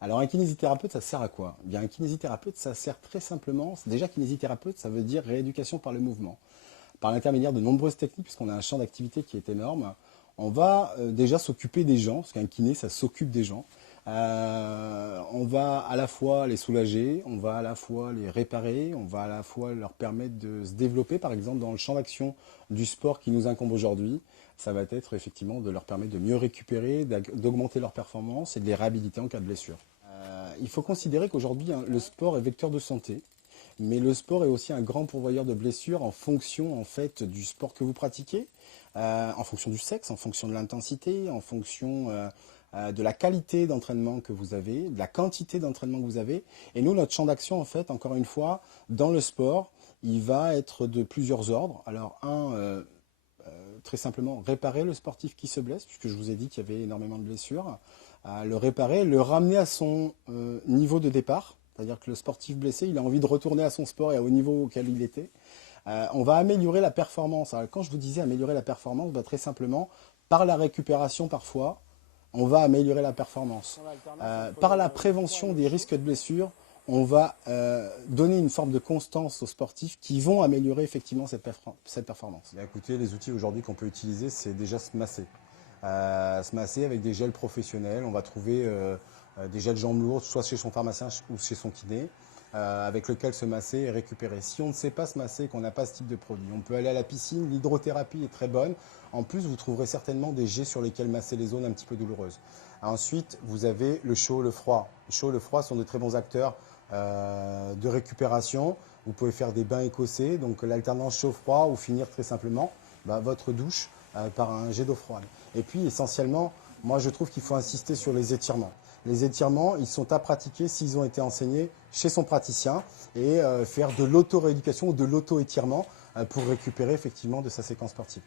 Alors un kinésithérapeute, ça sert à quoi? Eh bien, un kinésithérapeute, ça sert très simplement, déjà kinésithérapeute, ça veut dire rééducation par le mouvement. Par l'intermédiaire de nombreuses techniques, puisqu'on a un champ d'activité qui est énorme, on va déjà s'occuper des gens, parce qu'un kiné, ça s'occupe des gens. On va à la fois les soulager, on va à la fois les réparer, on va à la fois leur permettre de se développer, par exemple dans le champ d'action du sport qui nous incombe aujourd'hui. Ça va être effectivement de leur permettre de mieux récupérer, d'augmenter leur performance et de les réhabiliter en cas de blessure. Il faut considérer qu'aujourd'hui, hein, le sport est vecteur de santé, mais le sport est aussi un grand pourvoyeur de blessures en fonction en fait du sport que vous pratiquez, en fonction du sexe, en fonction de l'intensité, en fonction de la qualité d'entraînement que vous avez, de la quantité d'entraînement que vous avez. Et nous, notre champ d'action, en fait, encore une fois, dans le sport, il va être de plusieurs ordres. Alors, très simplement, réparer le sportif qui se blesse, puisque je vous ai dit qu'il y avait énormément de blessures, le réparer, le ramener à son niveau de départ, c'est-à-dire que le sportif blessé, il a envie de retourner à son sport et au niveau auquel il était. On va améliorer la performance. Alors, quand je vous disais améliorer la performance, bah, très simplement, par la récupération parfois, on va améliorer la performance. Par la prévention des risques de blessure, on va donner une forme de constance aux sportifs qui vont améliorer effectivement cette performance. Bien, écoutez, les outils aujourd'hui qu'on peut utiliser, c'est déjà se masser. Se masser avec des gels professionnels. On va trouver des gels jambes lourdes, soit chez son pharmacien ou chez son kiné, avec lequel se masser et récupérer. Si on ne sait pas se masser, qu'on n'a pas ce type de produit, on peut aller à la piscine, l'hydrothérapie est très bonne. En plus, vous trouverez certainement des jets sur lesquels masser les zones un petit peu douloureuses. Ensuite, vous avez le chaud, le froid. Le chaud et le froid sont de très bons acteurs de récupération. Vous pouvez faire des bains écossais, donc l'alternance chaud-froid ou finir très simplement votre douche par un jet d'eau froide. Et puis essentiellement, moi je trouve qu'il faut insister sur les étirements. Les étirements, ils sont à pratiquer s'ils ont été enseignés chez son praticien et faire de l'auto-rééducation ou de l'auto-étirement pour récupérer effectivement de sa séquence sportive.